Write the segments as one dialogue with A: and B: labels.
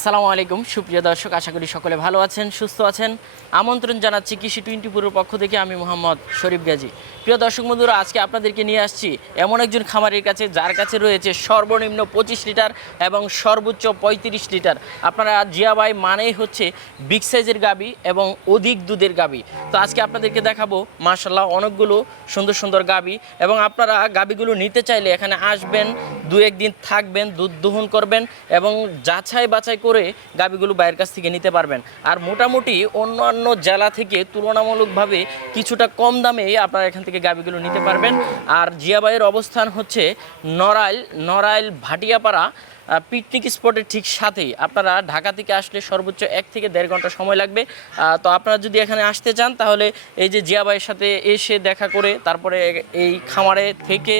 A: আসসালামু আলাইকুম। সুপ্রিয় দর্শক, আশা করি সকলে ভালো আছেন, সুস্থ আছেন। আমন্ত্রণ জানাচ্ছি কৃষি টোয়েন্টি পুরোর পক্ষ থেকে আমি মোহাম্মদ শরীফ গাজী। প্রিয় দর্শক বন্ধুরা, আজকে আপনাদেরকে নিয়ে আসছি এমন একজন খামারের কাছে, যার কাছে রয়েছে সর্বনিম্ন পঁচিশ লিটার এবং সর্বোচ্চ পঁয়ত্রিশ লিটার। আপনারা জিয়াবাই মানেই হচ্ছে বিগ সাইজের গাবি এবং অধিক দুধের গাবি। তো আজকে আপনাদেরকে দেখাবো মার্শাল্লাহ অনেকগুলো সুন্দর সুন্দর গাবি এবং আপনারা গাবিগুলো নিতে চাইলে এখানে আসবেন দু একদিন থাকবেন, দুধ দহন করবেন এবং যাচাই বাছাই করে গাবিগুলো বাইরের কাছ থেকে নিতে পারবেন। আর মোটামুটি অন্যান্য জেলা থেকে তুলনামূলকভাবে কিছুটা কম দামে আপনারা এখান থেকে গাবিগুলো নিতে পারবেন। আর জিয়াবাইয়ের অবস্থান হচ্ছে নড়াইল নড়াইল ভাটিয়াপাড়া। পিকনিক স্পটের ঠিক সাথেই আপনারা ঢাকা থেকে আসলে সর্বোচ্চ এক থেকে দেড় ঘণ্টা সময় লাগবে। তো আপনারা যদি এখানে আসতে চান তাহলে এই যে জিয়াবাইয়ের সাথে এসে দেখা করে তারপরে এই খামারে থেকে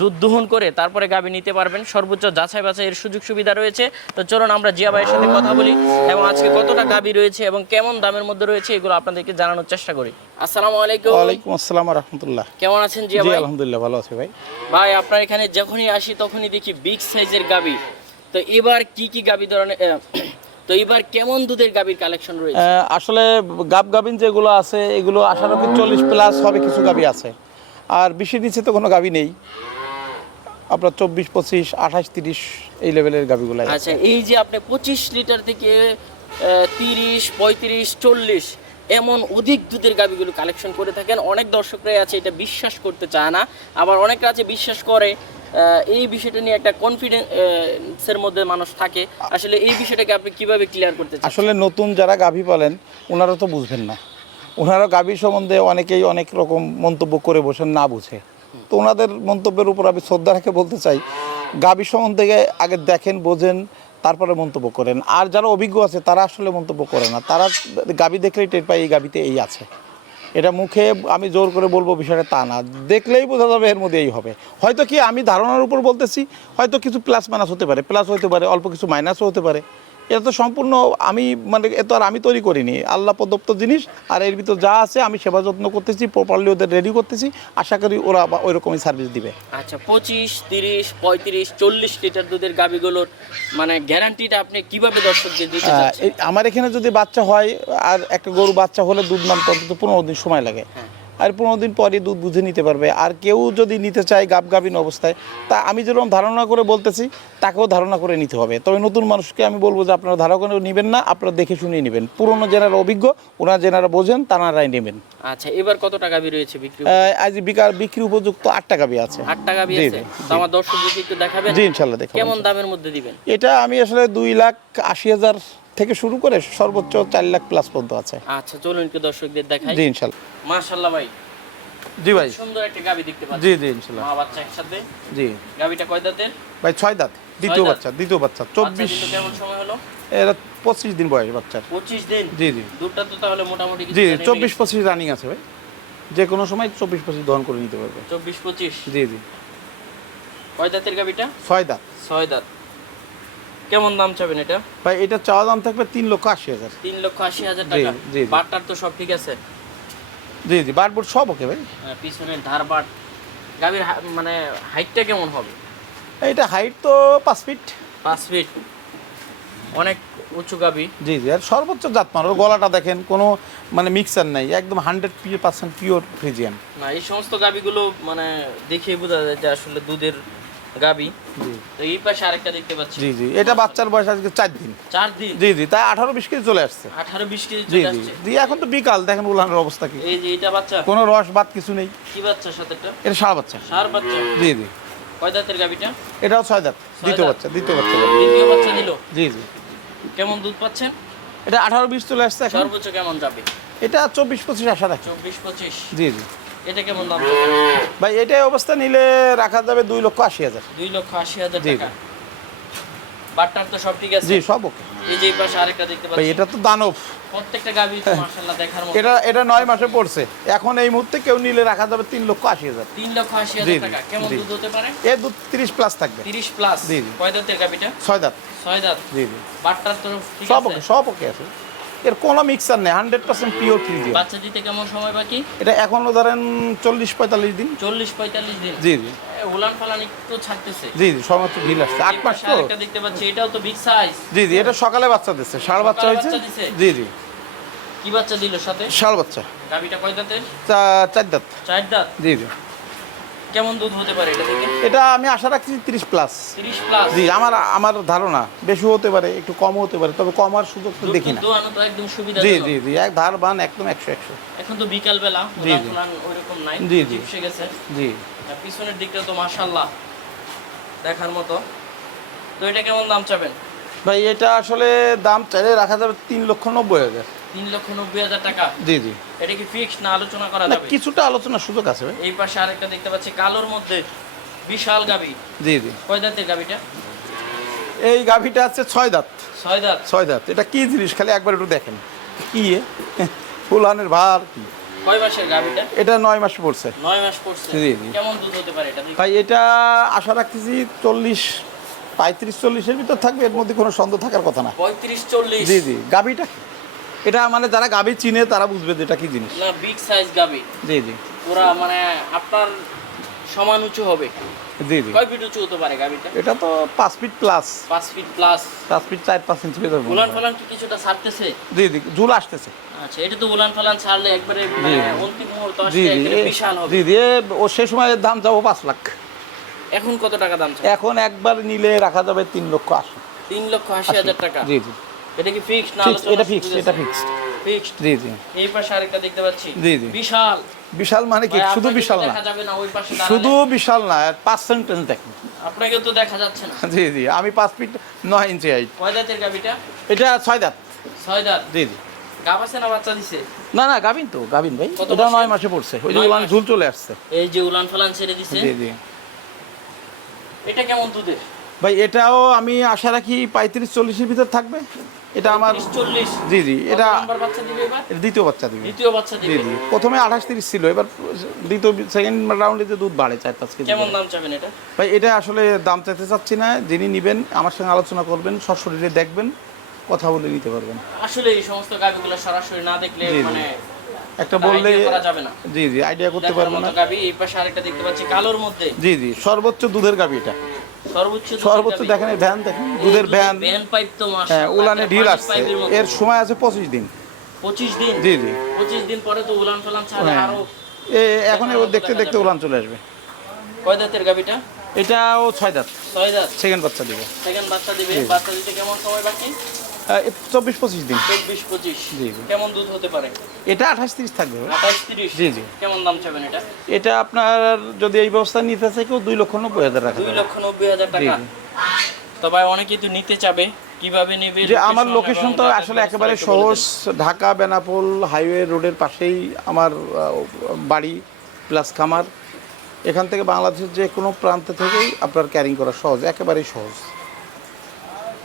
A: দুধ দহন করে তারপরে গাবি নিতে পারবেন। সর্বোচ্চ যাচাই বাছাইয়ের সুযোগ সুবিধা রয়েছে। তো চলুন আমরা জিয়া ভাইয়ের সাথে কথা বলি এবং আজকে কতটা গাবি রয়েছে এবং কেমন দামের মধ্যে রয়েছে এগুলো আপনাদেরকে জানানোর চেষ্টা করি। আসসালামু আলাইকুম।
B: ওয়ালাইকুম আসসালাম রহমতুল্লাহ
A: কেমন আছেন জিয়া ভাই?
B: আলহামদুলিল্লাহ ভালো আছি ভাই।
A: ভাই আপনার এখানে যখনই আসি তখনই দেখি বিগ সাইজের গাবি। তো এবার কি কি গাবি ধরনের তো এবার কেমন দুধের গাবির কালেকশন রয়েছে?
B: আসলে গাব গাবিন যেগুলো আছে এগুলো আশারকি চল্লিশ প্লাস হবে কিছু গাবি আছে। আর বেশি নিচে তো কোনো গাবি নেই। আপনার চব্বিশ পঁচিশ আঠাশ তিরিশ এই লেভেলের গাবিগুলো আছে।
A: আচ্ছা এই যে আপনি পঁচিশ লিটার থেকে তিরিশ পঁয়ত্রিশ চল্লিশ এমন অধিক দুধের গাবিগুলো কালেকশন করে থাকেন। অনেক দর্শকরাই আছে এটা বিশ্বাস করতে চায় না। আবার অনেকরা আছে বিশ্বাস করে এই বিষয়টা নিয়ে একটা কনফিডেন্সের মধ্যে মানুষ থাকে। আসলে এই বিষয়টাকে আপনি কীভাবে ক্লিয়ার করতে চান
B: আসলে নতুন যারা গাভী পালেন ওনারা তো বুঝবেন না। ওনারা গাভী সম্বন্ধে অনেকেই অনেক রকম মন্তব্য করে বসেন না বুঝে। তো ওনাদের মন্তব্যের উপর আমি শ্রদ্ধা রেখে বলতে চাই, গাভী সম্বন্ধে আগে দেখেন, বোঝেন, তারপরে মন্তব্য করেন। আর যারা অভিজ্ঞ আছে, তারা আসলে মন্তব্য করে না। তারা গাবি দেখলেই টের পায়, এই গাভীতে এই আছে। এটা মুখে আমি জোর করে বলব, বিষয়টা তা না। দেখলেই বোঝা যাবে এর মধ্যে এই হবে। হয়তো কি আমি ধারণার উপর বলতেছি, হয়তো কিছু প্লাস মাইনাস হতে পারে। প্লাস হতে পারে, অল্প কিছু মাইনাসও হতে পারে। এটা তো সম্পূর্ণ আমি মানে এ তো আর আমি তৈরি করিনি। আল্লাহ প্রদত্ত জিনিস আর এর ভিতর যা আছে আমি সেবা যত্ন করতেছি প্রপারলি ওদের রেডি করতেছি আশা করি ওরা ওই রকমই সার্ভিস দিবে।
A: আচ্ছা পঁচিশ তিরিশ পঁয়ত্রিশ চল্লিশ লিটার দুধের গাবিগুলোর মানে গ্যারান্টিটা আপনি কীভাবে দর্শকদের দিতে
B: আমার এখানে যদি বাচ্চা হয় আর একটা গরু বাচ্চা হলে দুধ নামতে অন্তত পনেরো দিন সময় লাগে।
A: হ্যাঁ।
B: আর পনেরো দিন পরে দুধ বুঝে নিতে পারবে। আর কেউ যদি নিতে চায় গাব গাবিন অবস্থায় তা আমি যেরকম ধারণা করে বলতেছি তাকেও ধারণা করে নিতে হবে। তবে নতুন মানুষকে আমি বলব যে আপনারা ধারণা করে নেবেন না আপনারা দেখে শুনে নেবেন। পুরনো জেনারা অভিজ্ঞ ওনারা জেনারা বোঝেন তানারাই নেবেন।
A: আচ্ছা এবার কত টাকা গাবি রয়েছে বিক্রি
B: আজ বিকার বিক্রি উপযুক্ত আটটা গাবি আছে।
A: আট টাকা
B: জি,
A: আছে। আমার দর্শকদের একটু দেখাবেন।
B: জি ইনশাল্লাহ দেখো
A: কেমন দামের মধ্যে দিবেন?
B: এটা আমি আসলে দুই লাখ আশি হাজার থেকে শুরু করে সর্বোচ্চ চার লাখ প্লাস পর্যন্ত আছে।
A: আচ্ছা চলুন একটু দর্শকদের দেখাই।
B: জি ইনশাল্লাহ।
A: মাশাআল্লাহ ভাই।
B: জি ভাই।
A: সুন্দর একটা গাবি দেখতে পাচ্ছি।
B: জি জি ইনশাল্লাহ।
A: মা বাচ্চা একসাথে।
B: জি।
A: গাবিটা কয় দাঁতের?
B: ভাই ছয় দাঁত। দ্বিতীয় বাচ্চা দ্বিতীয় বাচ্চা।
A: বাচ্চা
B: চব্বিশ
A: দিতে কেমন সময় হলো?
B: এরা পঁচিশ দিন বয়স বাচ্চার।
A: পঁচিশ দিন?
B: জি জি।
A: দুধটা তো তাহলে মোটামুটি
B: জি
A: কিছুটা নেমে
B: চব্বিশ
A: গেছে।
B: পঁচিশ রানিং আছে ভাই। যে কোনো সময় চব্বিশ পঁচিশ দহন করে নিতে পারবে।
A: চব্বিশ পঁচিশ?
B: জি জি।
A: কয় দাঁতের গাবিটা?
B: ছয় দাঁত।
A: ছয় দাঁত। কেমন দাম চাবেন এটা?
B: ভাই এটা চাওয়া দাম থাকবে তিন লক্ষ আশি হাজার।
A: তিন লক্ষ আশি হাজার টাকা।
B: জি, জি।
A: তো সব ঠিক আছে।
B: জি জি বারবোর্ড সব ওকে ভাই।
A: আহ, পিছনের ধার বাট। গাবির মানে হাইটটা কেমন হবে?
B: এটা হাইট তো পাঁচ ফিট।
A: পাঁচ ফিট। অনেক উঁচু গাবি
B: জি জি আর সর্বোচ্চ জাত মান ওর গলাটা দেখেন কোনো মানে মিক্সার নাই একদম হান্ড্রেড পার্সেন্ট পিওর ফ্রিজিয়ান
A: না এই সমস্ত গাবিগুলো মানে দেখেই বোঝা যায় যে আসলে দুধের গাবি। এই পাশে আরেকটা দেখতে পাচ্ছি।
B: জি জি। এটা বাচ্চার বয়স আজকে দিন।
A: দিন?
B: জি জি। তাই আঠারো বিশ কেজি চলে আসছে।
A: আঠারো বিশ কেজি চলে আসছে।
B: জি এখন তো বিকাল। দেখেন উলানের অবস্থা কি।
A: এই যে এটা বাচ্চা?
B: কোনো রস বাদ কিছু নেই।
A: কি বাচ্চা সাথেটা
B: এটা সারা বাচ্চা।
A: সার বাচ্চা।
B: জি জি।
A: কয় দাঁতের গাবিটা?
B: এটাও দাঁত। দ্বিতীয় বাচ্চা দ্বিতীয় বাচ্চা।
A: দ্বিতীয় বাচ্চা দিল?
B: জি জি।
A: কেমন দুধ পাচ্ছেন?
B: এটা আঠারো বিশ চলে আসছে এখন।
A: সর্বোচ্চ কেমন যাবে?
B: এটা চব্বিশ পঁচিশ আশা রাখি।
A: চব্বিশ পঁচিশ।
B: জি জি।
A: এটা কেমন দাম?
B: ভাই এটাই অবস্থা নিলে রাখা যাবে দুই লক্ষ আশি হাজার।
A: দুই লক্ষ আশি হাজার টাকা। বাট্টার তো সব ঠিক আছে।
B: জি সব ওকে।
A: এই যে পাশে আরেকটা দেখতে পাচ্ছি।
B: এটা তো দানব।
A: প্রত্যেকটা গাবি তো মাশাআল্লাহ দেখার মতো।
B: এটা এটা নয় মাসে পড়ছে। এখন এই মুহূর্তে কেউ নিলে রাখা যাবে তিন লক্ষ আশি হাজার।
A: তিন লক্ষ আশি
B: জি,
A: হাজার টাকা। কেমন দুধ হতে পারে?
B: এ দু তিরিশ প্লাস থাকবে।
A: তিরিশ প্লাস
B: জি।
A: কয় দাঁতের গাবিটা
B: ছয় দাঁত।
A: ছয় দাঁত।
B: জি জি।
A: বাট্টার তো ঠিক
B: সব ওকে সব ওকে আছে। এর কোনো মিক্সার নেই হান্ড্রেড পার্সেন্ট পিওর ফ্রিজিয়ান
A: বাচ্চা দিতে কেমন সময় বাকি?
B: এটা এখনও ধরেন চল্লিশ পঁয়তাল্লিশ দিন।
A: চল্লিশ পঁয়তাল্লিশ দিন?
B: জি জি।
A: উলান ফালান একটু ছাড়তেছে।
B: জি জি সমস্ত ঢিল আসছে। আট মাস তো।
A: একটা দেখতে পাচ্ছি এটাও তো বিগ সাইজ
B: জি জি এটা সকালে বাচ্চা দিচ্ছে ষাঁড় বাচ্চা হয়েছে। জি জি।
A: কি বাচ্চা দিল সাথে?
B: ষাঁড় বাচ্চা।
A: গাবিটা কয় দাঁতের?
B: চার দাঁত।
A: চার দাঁত?
B: জি জি।
A: কেমন দুধ হতে পারে এটা থেকে
B: এটা আমি আশা রাখছি তিরিশ প্লাস
A: তিরিশ প্লাস
B: জি আমার আমার ধারণা বেশি হতে পারে একটু কমও হতে পারে তবে কমার সুযোগ তো দেখি না।
A: একদম সুবিধা
B: জি জি জি এক ধার বান একদম একশো একশো।
A: এখন তো বিকাল বেলা
B: জি, জি।
A: ওইরকম নাই
B: জি, জি।
A: গেছে।
B: জি।
A: আর পিছনের দিকটা তো মাশাল্লাহ দেখার মতো। তো এটা কেমন দাম চাবেন?
B: ভাই এটা আসলে দাম চাইলে রাখা যাবে তিন লক্ষ নব্বই হাজার।
A: তিন লক্ষ নব্বই হাজার টাকা।
B: জি জি।
A: এটা কি না আলোচনা করা যাবে?
B: কিছুটা আলোচনার সুযোগ আছে ভাই।
A: এই পাশে আরেকটা দেখতে পাচ্ছি কালোর মধ্যে বিশাল গাবি।
B: জি জি।
A: কয় দাঁতের গাবিটা?
B: এই গাভিটা আছে ছয় দাঁত।
A: ছয় দাঁত?
B: ছয় দাঁত। এটা কি জিনিস? খালি একবার একটু দেখেন। কি এ? ফুলানের ভার কি?
A: কয় মাসের গাবিটা?
B: এটা নয় মাস পড়ছে।
A: নয় মাস পড়ছে।
B: জি, জি।
A: কেমন দুধ হতে পারে এটা।
B: ভাই এটা আশা রাখতেছি চল্লিশ পঁয়ত্রিশ চল্লিশের ভিতর থাকবে। এর মধ্যে কোনো সন্দেহ থাকার কথা না।
A: পঁয়ত্রিশ চল্লিশ।
B: জি জি। গাভিটা? এটা মানে যারা গাবি চিনে তারা বুঝবে যে এটা কি জিনিস।
A: না বিগ সাইজ গাবি।
B: জি জি।
A: পুরা মানে আপনার সমান উঁচু হবে।
B: জি জি।
A: কয় ফিট উঁচু হতে পারে গাবিটা?
B: এটা তো পাঁচ ফিট প্লাস
A: পাঁচ ফিট প্লাস
B: পাঁচ ফিট চার পাঁচ ইঞ্চি ভেতর মনে
A: উলান। ফালান কি কিছুটা ছাড়তেছে?
B: জি জি ঝুল আসতেছে।
A: আচ্ছা এটা তো উলান ফালান ছাড়লে একবারে মানে অন্তিম মুহূর্ত
B: জি
A: আসলে বিশাল হবে।
B: জি জি ও সেই সময় দাম যাব পাঁচ লাখ।
A: এখন কত টাকা দাম চাই?
B: এখন একবার নিলে রাখা যাবে তিন লক্ষ আশি।
A: তিন লক্ষ আশি। হাজার টাকা।
B: জি জি।
A: এটা কি ফিক্সড না
B: এটা ফিক্সড এটা ফিক্সড
A: ফিক্সড
B: জি জি।
A: এই পাশে আরেকটা দেখতে পাচ্ছি।
B: জি, জি।
A: বিশাল।
B: বিশাল মানে কি? শুধু বিশাল না। শুধু বিশাল না পার্সেন্টেজ দেখেন।
A: আপনাকে তো দেখা যাচ্ছে না।
B: জি জি আমি পাঁচ ফিট নয় ইঞ্চি হাইট
A: কয় দাঁতের গাবিটা
B: এটা ছয় দাঁত।
A: ছয় দাঁত?
B: জি জি।
A: না বাচ্চা দিছে?
B: না না গাবিন তো গাবিন ভাই। এটা নয় মাসে পড়ছে। ওই যে উলান ঝুল চলে আসছে।
A: এই যে উলান ফালান ছেড়ে দিছে?
B: জি জি।
A: এটা কেমন দুধের?
B: ভাই এটাও আমি আশা রাখি পঁয়ত্রিশ চল্লিশের ভিতর থাকবে। এটা আমার
A: চল্লিশ।
B: জি জি এটা
A: নাম্বার বাচ্চা দিবে
B: দ্বিতীয় বাচ্চা দিবে।
A: দ্বিতীয় বাচ্চা
B: জি
A: দিবে।
B: জি প্রথমে আঠাশ তিরিশ ছিল এবার দ্বিতীয় সেকেন্ড রাউন্ডে যে দুধ বাড়ে চার পাঁচ কেজি।
A: কেমন দাম চাবেন এটা?
B: ভাই এটা আসলে দাম চাইতে চাচ্ছি না যিনি নিবেন আমার সঙ্গে আলোচনা করবেন সশরীরে দেখবেন কথা বলে নিতে পারবেন।
A: আসলে এই সমস্ত গাবিগুলো সরাসরি না দেখলে। মানে
B: একটা বললে জি জি আইডিয়া করতে পারব না।
A: গাবি এই পাশে আরেকটা দেখতে পাচ্ছি কালোর মধ্যে।
B: জি জি সর্বোচ্চ দুধের গাবি এটা।
A: সর্বোচ্চ।
B: দেখেন ভ্যান দেখেন দুধের ভ্যান
A: পাইপ তো
B: হ্যাঁ উলানে ঢিল আসছে এর সময় আছে পঁচিশ দিন।
A: 25 দিন?
B: জি জি।
A: 25 দিন পরে তো উলান ফালান ছাড়া
B: হ্যাঁ।
A: আরও
B: এ এখন ও দেখতে দেখতে উলান চলে আসবে।
A: কয় দাঁতের গাবিটা
B: এটাও ছয় দাঁত।
A: ছয় দাঁত।
B: সেকেন্ড বাচ্চা দিবে।
A: সেকেন্ড বাচ্চা দিবে। বাচ্চা দিতে কেমন সময় বাকি?
B: চব্বিশ পঁচিশ দিন।
A: চব্বিশ পঁচিশ।
B: জি, জি।
A: কেমন দুধ হতে পারে?
B: এটা আঠাশ তিরিশ থাকবে।
A: আঠাশ তিরিশ?
B: জি, জি।
A: কেমন দাম চাবেন এটা?
B: এটা আপনার যদি এই ব্যবস্থা নিতে চাই কেউ দুই লক্ষ নব্বই হাজার রাখা
A: দুই লক্ষ নব্বই হাজার টাকা। তবে অনেকেই তো নিতে চাবে। কীভাবে নেবে?
B: যে আমার লোকেশন তো আসলে একেবারে সহজ। ঢাকা বেনাপোল হাইওয়ে রোডের পাশেই আমার বাড়ি প্লাস খামার। এখান থেকে বাংলাদেশের যে কোনো প্রান্ত থেকেই আপনার ক্যারিং করা সহজ একেবারেই সহজ।